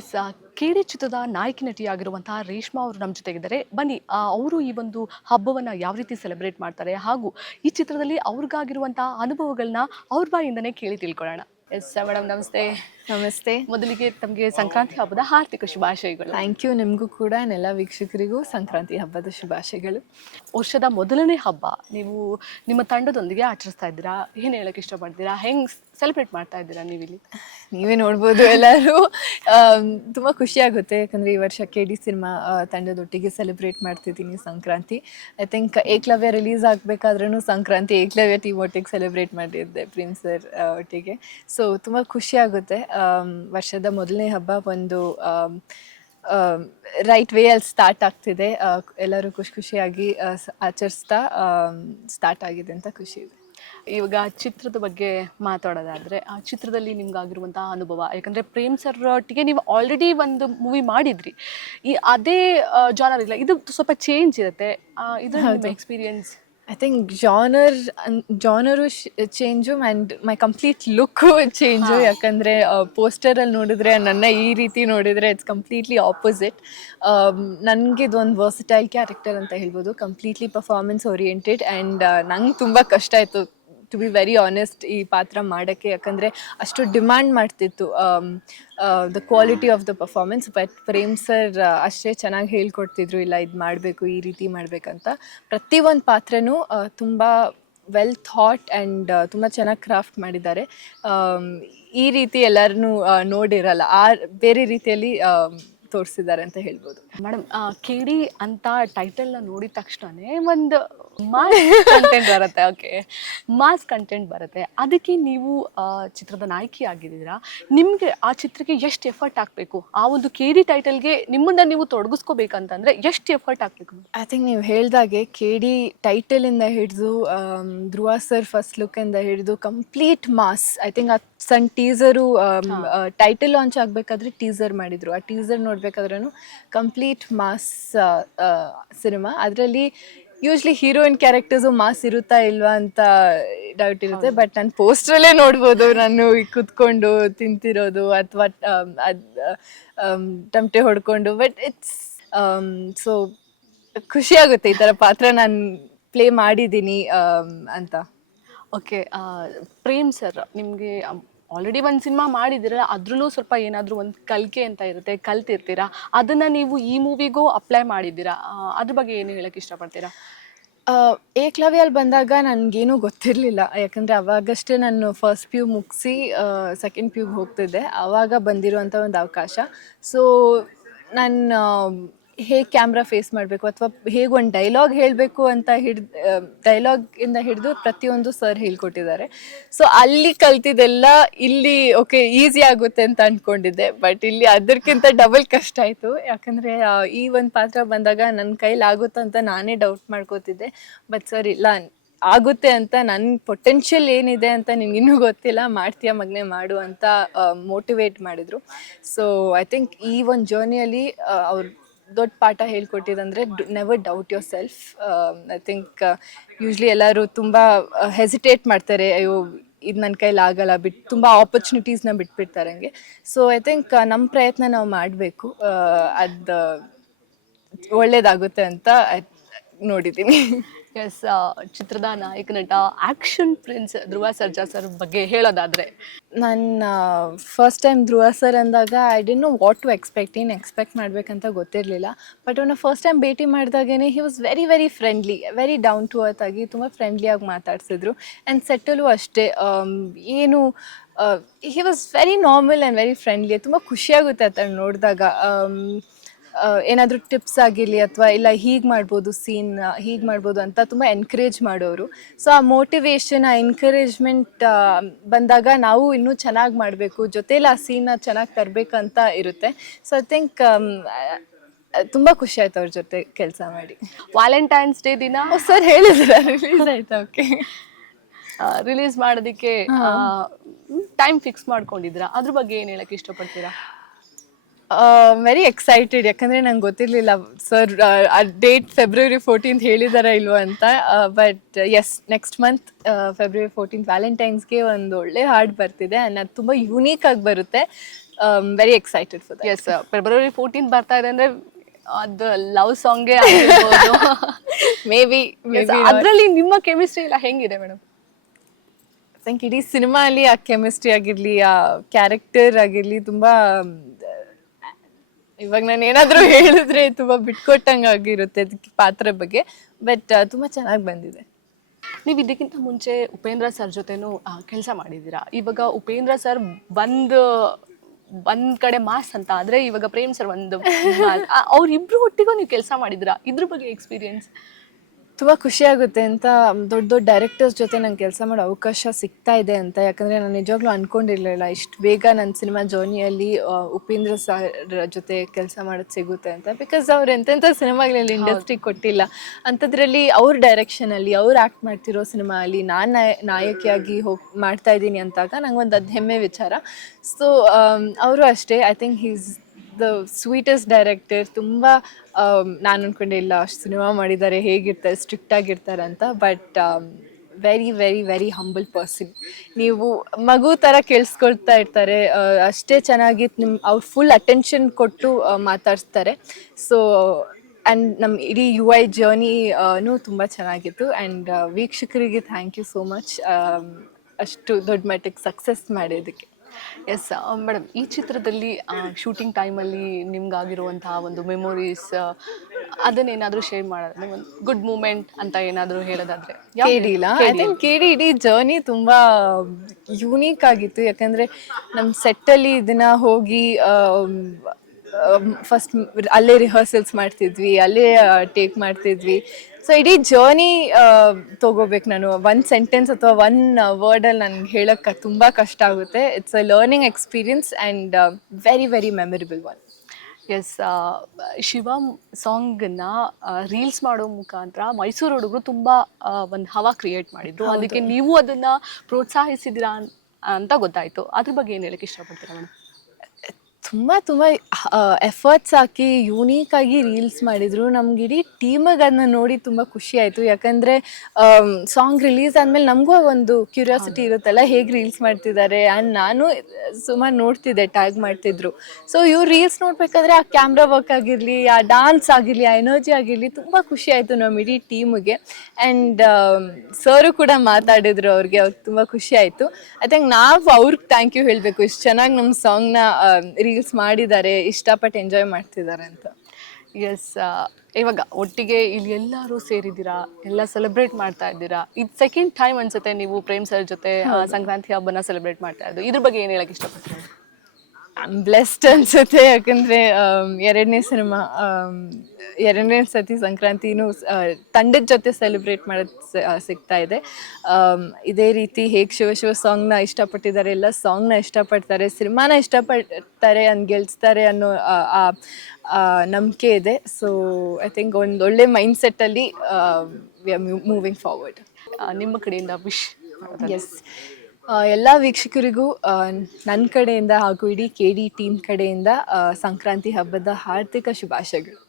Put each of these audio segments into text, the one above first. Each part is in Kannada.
ಎಸ್ ಕೇಳಿ ಚಿತ್ರದ ನಾಯಕಿ ನಟಿಯಾಗಿರುವಂತಹ ರೇಷ್ಮಾ ಅವರು ನಮ್ಮ ಜೊತೆಗಿದ್ದಾರೆ. ಬನ್ನಿ ಅವರು ಈ ಒಂದು ಹಬ್ಬವನ್ನು ಯಾವ ರೀತಿ ಸೆಲೆಬ್ರೇಟ್ ಮಾಡ್ತಾರೆ ಹಾಗೂ ಈ ಚಿತ್ರದಲ್ಲಿ ಅವ್ರಿಗಾಗಿರುವಂತಹ ಅನುಭವಗಳನ್ನ ಅವ್ರ ಬಾಯಿಂದನೇ ಕೇಳಿ ತಿಳ್ಕೊಳ್ಳೋಣ. ಎಸ್ ಮೇಡಮ್ ನಮಸ್ತೆ. ನಮಸ್ತೆ. ಮೊದಲಿಗೆ ತಮಗೆ ಸಂಕ್ರಾಂತಿ ಹಬ್ಬದ ಹಾರ್ದಿಕ ಶುಭಾಶಯಗಳು. ಥ್ಯಾಂಕ್ ಯು ನಿಮಗೂ ಕೂಡ ಎಲ್ಲ ವೀಕ್ಷಕರಿಗೂ ಸಂಕ್ರಾಂತಿ ಹಬ್ಬದ ಶುಭಾಶಯಗಳು. ವರ್ಷದ ಮೊದಲನೇ ಹಬ್ಬ ನೀವು ನಿಮ್ಮ ತಂಡದೊಂದಿಗೆ ಆಚರಿಸ್ತಾ ಇದ್ದೀರಾ? ಏನು ಹೇಳಕ್ಕೆ ಇಷ್ಟಪಡ್ತೀರಾ? ಹೆಂಗೆ ಸೆಲೆಬ್ರೇಟ್ ಮಾಡ್ತಾ ಇದ್ದೀರಾ ನೀವಿಲ್ಲಿ? ನೀವೇ ನೋಡ್ಬೋದು ಎಲ್ಲರೂ. ತುಂಬ ಖುಷಿ ಆಗುತ್ತೆ. ಯಾಕಂದರೆ ಈ ವರ್ಷ ಕೆ ಡಿ ಸಿನಿಮಾ ತಂಡದೊಟ್ಟಿಗೆ ಸೆಲೆಬ್ರೇಟ್ ಮಾಡ್ತಿದ್ದೀನಿ Sankranti. I think Ekalavya release ಆಗಬೇಕಾದ್ರೂ Sankranti Ekalavya team ಒಟ್ಟಿಗೆ ಸೆಲೆಬ್ರೇಟ್ ಮಾಡಿದ್ದೆ ಪ್ರಿನ್ಸ್ ಸರ್ ಒಟ್ಟಿಗೆ. ಸೊ ತುಂಬ ಖುಷಿ ಆಗುತ್ತೆ. ವರ್ಷದ ಮೊದಲನೇ ಹಬ್ಬ ಒಂದು ರೈಟ್ ವೇ ಅಲ್ಲಿ ಸ್ಟಾರ್ಟ್ ಆಗ್ತಿದೆ. ಎಲ್ಲರೂ ಖುಷಿ ಖುಷಿಯಾಗಿ ಆಚರಿಸ್ತಾ ಸ್ಟಾರ್ಟ್ ಆಗಿದೆ ಅಂತ ಖುಷಿ ಇದೆ. ಇವಾಗ ಚಿತ್ರದ ಬಗ್ಗೆ ಮಾತಾಡೋದಾದ್ರೆ ಆ ಚಿತ್ರದಲ್ಲಿ ನಿಮ್ಗಾಗಿರುವಂತಹ ಅನುಭವ ಯಾಕಂದ್ರೆ ಪ್ರೇಮ್ ಸರ್ ಒಟ್ಟಿಗೆ ನೀವು ಆಲ್ರೆಡಿ ಒಂದು ಮೂವಿ ಮಾಡಿದ್ರಿ. ಈ ಅದೇ ಜಾನರ್ ಇಲ್ಲ ಇದು ಸ್ವಲ್ಪ ಚೇಂಜ್ ಇರುತ್ತೆ. ಇದು experience I think genre genre change and my complete look change ಯಾಕಂದರೆ ಪೋಸ್ಟರಲ್ಲಿ ನೋಡಿದ್ರೆ ನನ್ನ ಈ ರೀತಿ ನೋಡಿದರೆ ಇಟ್ಸ್ ಕಂಪ್ಲೀಟ್ಲಿ ಆಪೋಸಿಟ್ ನನಗೆ ಇದೊಂದು ವರ್ಸಟೈಲ್ ಕ್ಯಾರೆಕ್ಟರ್ ಅಂತ ಹೇಳ್ಬೋದು ಕಂಪ್ಲೀಟ್ಲಿ ಪರ್ಫಾರ್ಮೆನ್ಸ್ ಓರಿಯೆಂಟೆಡ್ ಆ್ಯಂಡ್ ನಂಗೆ ತುಂಬ ಕಷ್ಟ ಆಯಿತು ಟು ಬಿ ವೆರಿ ಆನೆಸ್ಟ್ ಈ ಪಾತ್ರ ಮಾಡೋಕ್ಕೆ, ಯಾಕಂದರೆ ಅಷ್ಟು ಡಿಮ್ಯಾಂಡ್ ಮಾಡ್ತಿತ್ತು the quality of the performance but Prem sir ಅಷ್ಟೇ ಚೆನ್ನಾಗಿ ಹೇಳ್ಕೊಡ್ತಿದ್ರು, ಇಲ್ಲ ಇದು ಮಾಡಬೇಕು, ಈ ರೀತಿ ಮಾಡಬೇಕಂತ. ಪ್ರತಿಯೊಂದು ಪಾತ್ರನೂ ತುಂಬ ವೆಲ್ ಥಾಟ್ ಆ್ಯಂಡ್ ತುಂಬ ಚೆನ್ನಾಗಿ ಕ್ರಾಫ್ಟ್ ಮಾಡಿದ್ದಾರೆ. ಈ ರೀತಿ ಎಲ್ಲರನ್ನೂ ನೋಡಿರಲ್ಲ. ಆ, ಬೇರೆ ರೀತಿಯಲ್ಲಿ ತೋರಿಸಿದ್ದಾರೆ ಅಂತ ಹೇಳ್ಬೋದು. ಮೇಡಮ್ ಕೇಳಿ ಅಂತ ಟೈಟಲ್ನ ನೋಡಿದ ತಕ್ಷಣನೇ ಒಂದು ಮಾಸ್ ಕಂಟೆಂಟ್ ಬರುತ್ತೆ ಓಕೆ ಮಾಸ್ ಕಂಟೆಂಟ್ ಬರುತ್ತೆ. ಅದಕ್ಕೆ ನೀವು ಚಿತ್ರದ ನಾಯಕಿ ಆಗಿದ್ದೀರಾ. ನಿಮಗೆ ಆ ಚಿತ್ರಕ್ಕೆ ಎಷ್ಟು ಎಫರ್ಟ್ ಹಾಕಬೇಕು? ಆ ಒಂದು ಕೇಳಿ ಟೈಟಲ್ಗೆ ನಿಮ್ಮನ್ನ ನೀವು ತೊಡಗಿಸ್ಕೋಬೇಕಂತಂದ್ರೆ ಎಷ್ಟು ಎಫರ್ಟ್ ಹಾಕಬೇಕು? ಐ ಥಿಂಕ್ ನೀವು ಹೇಳ್ದಾಗೆ ಕೆ ಡಿ ಟೈಟಲಿಂದ ಹಿಡಿದು ಧ್ರುವ ಸರ್ ಫಸ್ಟ್ ಲುಕ್ ಇಂದ ಹಿಡಿದು ಕಂಪ್ಲೀಟ್ ಮಾಸ್ ಐ ಥಿಂಕ್ ಆ ಸಣ್ಣ ಟೀಸರು ಟೈಟಲ್ ಲಾಂಚ್ ಆಗಬೇಕಾದ್ರೆ ಟೀಸರ್ ಮಾಡಿದರು. ಆ ಟೀಸರ್ ನೋಡ್ಬೇಕಾದ್ರೂ ಕಂಪ್ಲೀಟ್ ಮಾಸ್ ಸಿನಿಮಾ ಅದರಲ್ಲಿ ಯೂಶ್ಲಿ ಹೀರೋಯಿನ್ ಕ್ಯಾರೆಕ್ಟರ್ಸು ಮಾಸ್ ಇರುತ್ತಾ ಇಲ್ವಾ ಅಂತ ಡೌಟ್ ಇರುತ್ತೆ. ಬಟ್ ನಾನು ಪೋಸ್ಟ್ರಲ್ಲೇ ನೋಡ್ಬೋದು ನಾನು ಕುತ್ಕೊಂಡು ತಿಂತಿರೋದು ಅಥವಾ ಟಮಟೆ ಹೊಡ್ಕೊಂಡು. ಬಟ್ ಇಟ್ಸ್ ಸೊ ಖುಷಿ ಆಗುತ್ತೆ ಈ ಥರ ಪಾತ್ರ ನಾನು ಪ್ಲೇ ಮಾಡಿದ್ದೀನಿ ಅಂತ. ಓಕೆ ಪ್ರೇಮ್ ಸರ್ ನಿಮಗೆ ಆಲ್ರೆಡಿ ಒಂದು ಸಿನಿಮಾ ಮಾಡಿದಿರಲ್ಲ ಅದ್ರಲ್ಲೂ ಸ್ವಲ್ಪ ಏನಾದರೂ ಒಂದು ಕಲಿಕೆ ಅಂತ ಇರುತ್ತೆ, ಕಲ್ತಿರ್ತೀರಾ? ಅದನ್ನು ನೀವು ಈ ಮೂವಿಗೂ ಅಪ್ಲೈ ಮಾಡಿದ್ದೀರಾ? ಅದ್ರ ಬಗ್ಗೆ ಏನು ಹೇಳಕ್ಕೆ ಇಷ್ಟಪಡ್ತೀರಾ? ಏಕಲವ್ಯಲ್ಲಿ ಬಂದಾಗ ನನಗೇನೂ ಗೊತ್ತಿರಲಿಲ್ಲ. ಯಾಕಂದರೆ ಅವಾಗಷ್ಟೇ ನಾನು ಫಸ್ಟ್ ಪ್ಯೂ ಮುಗಿಸಿ ಸೆಕೆಂಡ್ ಪ್ಯೂಗೆ ಹೋಗ್ತಿದ್ದೆ. ಆವಾಗ ಬಂದಿರುವಂಥ ಒಂದು ಅವಕಾಶ. ಸೊ ನಾನು ಹೇಗೆ ಕ್ಯಾಮ್ರಾ ಫೇಸ್ ಮಾಡಬೇಕು ಅಥವಾ ಹೇಗೆ ಒಂದು ಡೈಲಾಗ್ ಹೇಳಬೇಕು ಅಂತ ಡೈಲಾಗ್ ಇಂದ ಹಿಡಿದು ಪ್ರತಿಯೊಂದು ಸರ್ ಹೇಳ್ಕೊಟ್ಟಿದ್ದಾರೆ. ಸೊ ಅಲ್ಲಿ ಕಲ್ತಿದ್ದೆಲ್ಲ ಇಲ್ಲಿ ಓಕೆ ಈಸಿ ಆಗುತ್ತೆ ಅಂತ ಅಂದ್ಕೊಂಡಿದ್ದೆ ಬಟ್ ಇಲ್ಲಿ ಅದಕ್ಕಿಂತ ಡಬಲ್ ಕಷ್ಟ ಆಯಿತು. ಯಾಕಂದರೆ ಈ ಒಂದು ಪಾತ್ರ ಬಂದಾಗ ನನ್ನ ಆಗುತ್ತ ಅಂತ ನಾನೇ ಡೌಟ್ ಮಾಡ್ಕೋತಿದ್ದೆ. ಬಟ್ ಸರ್ ಇಲ್ಲ, ಆಗುತ್ತೆ ಅಂತ ನನ್ನ ಪೊಟೆನ್ಷಿಯಲ್ ಏನಿದೆ ಅಂತ ನಿಮ್ಗೆ ಇನ್ನೂ ಗೊತ್ತಿಲ್ಲ. ಮಾಡ್ತೀಯ ಮಗನೇ ಮಾಡು ಅಂತ ಮೋಟಿವೇಟ್ ಮಾಡಿದರು. ಸೊ ಐ ಥಿಂಕ್ ಈ ಒಂದು ಜರ್ನಿಯಲ್ಲಿ ಅವ್ರು ದೊಡ್ಡ ಪಾಠ ಹೇಳ್ಕೊಟ್ಟಿದಂದರೆ never doubt yourself I think usually ಎಲ್ಲರೂ ತುಂಬ ಹೆಸಿಟೇಟ್ ಮಾಡ್ತಾರೆ, ಅಯ್ಯೋ, ಇದು ನನ್ನ ಕೈಲಿ ಆಗಲ್ಲ ಬಿಟ್ಟು ತುಂಬ ಆಪರ್ಚುನಿಟೀಸ್ನ ಬಿಟ್ಬಿಡ್ತಾರೆ ಹಂಗೆ. ಸೊ ಐ ಥಿಂಕ್ ನಮ್ಮ ಪ್ರಯತ್ನ ನಾವು ಮಾಡಬೇಕು. ಅದು ಒಳ್ಳೇದಾಗುತ್ತೆ ಅಂತ ನೋಡಿದ್ದೀನಿ ಎಸ್ ಚಿತ್ರದ ನಾಯಕ ನಟ, action prince Dhruva Sarja sir ಬಗ್ಗೆ ಹೇಳೋದಾದ್ರೆ ನನ್ನ ಫಸ್ಟ್ ಟೈಮ್ ಧ್ರುವ ಸರ್ ಅಂದಾಗ I didn't know what to expect ಏನು ಎಕ್ಸ್ಪೆಕ್ಟ್ ಮಾಡಬೇಕಂತ ಗೊತ್ತಿರಲಿಲ್ಲ. ಬಟ್ ಅವನ್ನ ಫಸ್ಟ್ ಟೈಮ್ ಭೇಟಿ ಮಾಡಿದಾಗೇ he was very very friendly very down to earth ಆಗಿ ತುಂಬ ಫ್ರೆಂಡ್ಲಿಯಾಗಿ ಮಾತಾಡ್ಸಿದ್ರು. ಆ್ಯಂಡ್ ಸೆಟ್ಟಲು ಅಷ್ಟೇ ಏನು he was very normal and very friendly ತುಂಬ ಖುಷಿಯಾಗುತ್ತೆ ಅದನ್ನು ನೋಡಿದಾಗ. ಏನಾದರೂ ಟಿಪ್ಸ್ ಆಗಿರಲಿ ಅಥವಾ ಇಲ್ಲ ಹೀಗೆ ಮಾಡ್ಬೋದು ಸೀನ್ ಹೀಗೆ ಮಾಡ್ಬೋದು ಅಂತ ತುಂಬ ಎನ್ಕರೇಜ್ ಮಾಡೋರು. ಸೊ ಆ ಮೋಟಿವೇಶನ್ ಆ ಎನ್ಕರೇಜ್ಮೆಂಟ್ ಬಂದಾಗ ನಾವು ಇನ್ನೂ ಚೆನ್ನಾಗಿ ಮಾಡಬೇಕು ಜೊತೇಲಿ ಆ ಸೀನ್ನ ಚೆನ್ನಾಗಿ ತರಬೇಕಂತ ಇರುತ್ತೆ. ಸೊ ಐ ಥಿಂಕ್ ತುಂಬ ಖುಷಿ ಆಯ್ತು ಅವ್ರ ಜೊತೆ ಕೆಲಸ ಮಾಡಿ. ವ್ಯಾಲೆಂಟೈನ್ಸ್ ಡೇ ದಿನ? ಸರ್ ಹೇಳಿದ್ರ ರಿಲೀಸ್ ಆಯ್ತು? ಓಕೆ ರಿಲೀಸ್ ಮಾಡೋದಕ್ಕೆ ಟೈಮ್ ಫಿಕ್ಸ್ ಮಾಡ್ಕೊಂಡಿದ್ರ ಅದ್ರ ಬಗ್ಗೆ ಏನು ಹೇಳಕ್ಕೆ ಇಷ್ಟಪಡ್ತೀರಾ? ವೆರಿ ಎಕ್ಸೈಟೆಡ್ ಯಾಕಂದರೆ ನಂಗೆ ಗೊತ್ತಿರಲಿಲ್ಲ ಸರ್ ಆ ಡೇಟ್ ಫೆಬ್ರವರಿ ಫೋರ್ಟೀನ್ತ್ ಹೇಳಿದಾರ ಇಲ್ವೋ ಅಂತ. But yes next month February fourteenth ವ್ಯಾಲೆಂಟೈನ್ಸ್ಗೆ ಒಂದು ಒಳ್ಳೆ ಹಾಡು ಬರ್ತಿದೆ ಆ್ಯಂಡ್ ಅದು ತುಂಬ ಯುನೀಕ್ ಆಗಿ ಬರುತ್ತೆ. Very excited for us February fourteen ಬರ್ತಾ ಇದೆ ಅಂದರೆ ಅದು ಲವ್ ಸಾಂಗೇ ಮೇ ಬಿ ಅದರಲ್ಲಿ ನಿಮ್ಮ ಕೆಮಿಸ್ಟ್ರಿ ಎಲ್ಲ ಹೆಂಗಿದೆ ಮೇಡಮ್ ಥ್ಯಾಂಕ್ ಇಡೀ ಸಿನಿಮಾ ಅಲ್ಲಿ ಆ ಕೆಮಿಸ್ಟ್ರಿ ಆಗಿರಲಿ ಆ ಕ್ಯಾರೆಕ್ಟರ್ ಆಗಿರಲಿ ತುಂಬಾ ಇವಾಗ ನಾನು ಏನಾದರೂ ಹೇಳಿದ್ರೆ ತುಂಬಾ ಬಿಟ್ಕೊಟ್ಟಂಗೆ ಆಗಿರುತ್ತೆ ಅದಕ್ಕೆ ಪಾತ್ರ ಬಗ್ಗೆ. ಬಟ್ ತುಂಬಾ ಚೆನ್ನಾಗಿ ಬಂದಿದೆ. ನೀವು ಇದಕ್ಕಿಂತ ಮುಂಚೆ ಉಪೇಂದ್ರ ಸರ್ ಜೊತೆನೂ ಕೆಲಸ ಮಾಡಿದ್ದೀರಾ? ಇವಾಗ ಉಪೇಂದ್ರ ಸರ್ ಬಂದ್ ಒಂದ್ ಕಡೆ ಮಾಸ್ ಅಂತ, ಆದ್ರೆ ಇವಾಗ ಪ್ರೇಮ್ ಸರ್ ಒಂದು ಅವ್ರಿಬ್ರು ಒಟ್ಟಿಗೂ ನೀವು ಕೆಲಸ ಮಾಡಿದಿರಾ ಇದ್ರ ಬಗ್ಗೆ ಎಕ್ಸ್ಪೀರಿಯನ್ಸ್ ತುಂಬಾ ಖುಷಿಯಾಗುತ್ತೆ ಅಂತ ದೊಡ್ಡ ದೊಡ್ಡ ಡೈರೆಕ್ಟರ್ಸ್ ಜೊತೆ ನಂಗೆ ಕೆಲಸ ಮಾಡೋ ಅವಕಾಶ ಸಿಗ್ತಾ ಇದೆ ಅಂತ. ಯಾಕಂದ್ರೆ ನಾನು ನಿಜವಾಗ್ಲೂ ಅನ್ಕೊಂಡಿರ್ಲಿಲ್ಲ ಇಷ್ಟು ಬೇಗ ನನ್ನ ಸಿನಿಮಾ ಜರ್ನಿಯಲ್ಲಿ ಉಪೇಂದ್ರ ಸರ್ ಜೊತೆ ಕೆಲಸ ಮಾಡೋದು ಸಿಗುತ್ತೆ ಅಂತ. ಬಿಕಾಸ್ ಅವ್ರು ಎಂತೆಂಥ ಸಿನಿಮಾಗಳಲ್ಲಿ ಇಂಡಸ್ಟ್ರಿ ಕೊಟ್ಟಿಲ್ಲ. ಅಂಥದ್ರಲ್ಲಿ ಅವ್ರ ಡೈರೆಕ್ಷನಲ್ಲಿ ಅವ್ರು ಆಕ್ಟ್ ಮಾಡ್ತಿರೋ ಸಿನಿಮಾ ಅಲ್ಲಿ ನಾನು ನಾಯಕಿಯಾಗಿ ಹೋಗಿ ಮಾಡ್ತಾ ಇದ್ದೀನಿ ಅಂತಾಗ ನಂಗೆ ಒಂದು ಅದು ಹೆಮ್ಮೆ ವಿಚಾರ. ಸೊ ಅವರು ಅಷ್ಟೇ. I think he's the sweetest director ತುಂಬ ನಾನು ಅನ್ಕೊಂಡೆ ಇಲ್ಲ, ಅಷ್ಟು ಸಿನಿಮಾ ಮಾಡಿದ್ದಾರೆ ಹೇಗಿರ್ತಾರೆ ಸ್ಟ್ರಿಕ್ಟ್ ಆಗಿರ್ತಾರೆ ಅಂತ but very very very humble person ನೀವು ಮಗು ಥರ ಕೇಳಿಸ್ಕೊಳ್ತಾ ಇರ್ತಾರೆ ಅಷ್ಟೇ ಚೆನ್ನಾಗಿ ನಿಮ್ಮ ಅವ್ರು ಫುಲ್ ಅಟೆನ್ಷನ್ ಕೊಟ್ಟು ಮಾತಾಡ್ತಾರೆ ಸೊ ಆ್ಯಂಡ್ ನಮ್ಮ ಇಡೀ ಯು ಐ ಜರ್ನಿನೂ ತುಂಬ ಚೆನ್ನಾಗಿತ್ತು. ಆ್ಯಂಡ್ ವೀಕ್ಷಕರಿಗೆ ಥ್ಯಾಂಕ್ ಯು ಸೋ ಮಚ್ ಅಷ್ಟು ದೊಡ್ಡ ಮಟ್ಟಿಗೆ ಸಕ್ಸಸ್ ಮಾಡಿದ್ದಕ್ಕೆ. ಎಸ್ ಮೇಡಮ್ ಈ ಚಿತ್ರದಲ್ಲಿ ಶೂಟಿಂಗ್ ಟೈಮಲ್ಲಿ ನಿಮ್ಗಾಗಿರುವಂತಹ ಒಂದು ಮೆಮೊರೀಸ್ ಅದನ್ನೇನಾದರೂ ಶೇರ್ ಮಾಡೋದು ಒಂದು ಗುಡ್ ಮೂಮೆಂಟ್ ಅಂತ ಏನಾದರೂ ಹೇಳೋದಾದ್ರೆ. ಕೇಳಿಲ್ಲ ಕೇಳಿ ಐ ಥಿಂಕ್ ಕೇಳಿ ಇಡೀ ಜರ್ನಿ ತುಂಬಾ ಯೂನೀಕ್ ಆಗಿತ್ತು. ಯಾಕಂದ್ರೆ ನಮ್ಮ ಸೆಟ್ಟಲ್ಲಿ ಇದನ್ನ ಹೋಗಿ ಫಸ್ಟ್ ಅಲ್ಲೇ ರಿಹರ್ಸಲ್ಸ್ ಮಾಡ್ತಿದ್ವಿ ಅಲ್ಲೇ ಟೇಕ್ ಮಾಡ್ತಿದ್ವಿ. ಸೊ ಇಡೀ ಜರ್ನಿ ತಗೋಬೇಕು ನಾನು. ಒನ್ ಸೆಂಟೆನ್ಸ್ ಅಥವಾ ಒನ್ ವರ್ಡಲ್ಲಿ ನನಗೆ ಹೇಳೋಕ್ಕೆ ತುಂಬ ಕಷ್ಟ ಆಗುತ್ತೆ. It's a learning experience and very very memorable one yes Shivam ಸಾಂಗನ್ನ reels ಮಾಡೋ ಮುಖಾಂತರ ಮೈಸೂರು ಹುಡುಗರು ತುಂಬ ಒಂದು ಹವಾ ಕ್ರಿಯೇಟ್ ಮಾಡಿದ್ರು. ಅದಕ್ಕೆ ನೀವು ಅದನ್ನು ಪ್ರೋತ್ಸಾಹಿಸಿದಿರಾ ಅಂತ ಗೊತ್ತಾಯಿತು. ಅದ್ರ ಬಗ್ಗೆ ಏನು ಹೇಳಕ್ಕೆ ಇಷ್ಟಪಡ್ತೀರಾ ಮೇಡಮ್ ತುಂಬ ತುಂಬ ಎಫರ್ಟ್ಸ್ ಹಾಕಿ ಯೂನೀಕ್ ಆಗಿ ರೀಲ್ಸ್ ಮಾಡಿದ್ರು. ನಮ್ಗೆ ಇಡೀ ಟೀಮಿಗೆ ಅದನ್ನ ನೋಡಿ ತುಂಬ ಖುಷಿ ಆಯಿತು. ಯಾಕಂದರೆ ಸಾಂಗ್ ರಿಲೀಸ್ ಆದಮೇಲೆ ನಮಗೂ ಒಂದು ಕ್ಯೂರಿಯಾಸಿಟಿ ಇರುತ್ತಲ್ಲ ಹೇಗೆ ರೀಲ್ಸ್ ಮಾಡ್ತಿದ್ದಾರೆ? ಆ್ಯಂಡ್ ನಾನು ಸುಮಾರು ನೋಡ್ತಿದ್ದೆ ಟ್ಯಾಗ್ ಮಾಡ್ತಿದ್ರು. ಸೊ ಇವ್ರು ರೀಲ್ಸ್ ನೋಡ್ಬೇಕಾದ್ರೆ ಆ ಕ್ಯಾಮ್ರಾ ವರ್ಕ್ ಆಗಿರಲಿ ಆ ಡಾನ್ಸ್ ಆಗಿರಲಿ ಆ ಎನರ್ಜಿ ಆಗಿರಲಿ ತುಂಬ ಖುಷಿ ಆಯಿತು ನಮ್ಮ ಇಡೀ ಟೀಮಿಗೆ ಆ್ಯಂಡ್ ಸರು ಕೂಡ ಮಾತಾಡಿದ್ರು ಅವ್ರಿಗೆ ಅವ್ರಿಗೆ ತುಂಬ ಖುಷಿ ಆಯಿತು. ಐ ಥಿಂಕ್ ನಾವು ಅವ್ರಿಗೆ ಥ್ಯಾಂಕ್ ಯು ಹೇಳಬೇಕು. ಇಷ್ಟು ಚೆನ್ನಾಗಿ ನಮ್ಮ ಸಾಂಗ್ನ ರೀಲ್ಸ್ ಮಾಡಿದ್ದಾರೆ ಇಷ್ಟಪಟ್ಟು ಎಂಜಾಯ್ ಮಾಡ್ತಿದ್ದಾರೆ ಅಂತ. ಎಸ್ ಇವಾಗ ಒಟ್ಟಿಗೆ ಇಲ್ಲಿ ಎಲ್ಲರೂ ಸೇರಿದ್ದೀರಾ ಎಲ್ಲ ಸೆಲೆಬ್ರೇಟ್ ಮಾಡ್ತಾ ಇದ್ದೀರಾ? ಇದು ಸೆಕೆಂಡ್ ಟೈಮ್ ಅನ್ಸುತ್ತೆ ನೀವು ಪ್ರೇಮ್ ಸರ್ ಜೊತೆ ಆ, ಸಂಕ್ರಾಂತಿ ಹಬ್ಬನ ಸೆಲೆಬ್ರೇಟ್ ಮಾಡ್ತಾ ಇದ್ದು ಇದ್ರ ಬಗ್ಗೆ ಏನು ಹೇಳಕ್ಕೆ ಇಷ್ಟಪಡ್ತೀರಾ? ಬ್ಲೆಸ್ಡ್ ಅನ್ಸುತ್ತೆ. ಯಾಕಂದ್ರೆ ಎರಡನೇ ಸಿನಿಮಾ ಎರಡನೇ ಸತಿ ಸಂಕ್ರಾಂತಿನೂ ತಂಡದ ಜೊತೆ ಸೆಲೆಬ್ರೇಟ್ ಮಾಡೋದು ಸಿಗ್ತಾ ಇದೆ. ಆಮ್, ಇದೇ ರೀತಿ ಹೇಗೆ ಶಿವ ಶಿವ ಸಾಂಗ್ನ ಇಷ್ಟಪಟ್ಟಿದ್ದಾರೆ ಎಲ್ಲ ಸಾಂಗ್ನ ಇಷ್ಟಪಡ್ತಾರೆ ಸಿನಿಮಾನ ಇಷ್ಟಪಡ್ತಾರೆ ಅನ್ ಗೆಲ್ಸ್ತಾರೆ ಅನ್ನೋ ಆ- ಆ ನಂಬಿಕೆ ಇದೆ. ಸೊ ಐ ಥಿಂಕ್ ಒಂದು ಒಳ್ಳೆ ಮೈಂಡ್ ಸೆಟ್ಟಲ್ಲಿ ವಿ ಆರ್ ಮೂವಿಂಗ್ ಫಾರ್ವರ್ಡ್ ನಿಮ್ಮ ಕಡೆಯಿಂದ ವಿಶ್ ಎಸ್ ಎಲ್ಲ ವೀಕ್ಷಕರಿಗೂ ನನ್ನ ಕಡೆಯಿಂದ ಹಾಗೂ ಇಡೀ ಕೆ ಡಿ ಟೀಮ್ ಕಡೆಯಿಂದ ಸಂಕ್ರಾಂತಿ ಹಬ್ಬದ ಹಾರ್ದಿಕ ಶುಭಾಶಯಗಳು.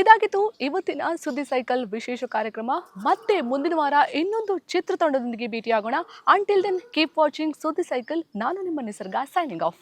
ಇದಾಗಿತ್ತು ಇವತ್ತಿನ ಸುದ್ದಿ ಸೈಕಲ್ ವಿಶೇಷ ಕಾರ್ಯಕ್ರಮ. ಮತ್ತೆ ಮುಂದಿನ ವಾರ ಇನ್ನೊಂದು ಚಿತ್ರತಂಡದೊಂದಿಗೆ ಭೇಟಿಯಾಗೋಣ. Until then keep watching Suddi cycle. ನಾನು ನಿಮ್ಮ ನಿಸರ್ಗ ಸೈನಿಂಗ್ ಆಫ್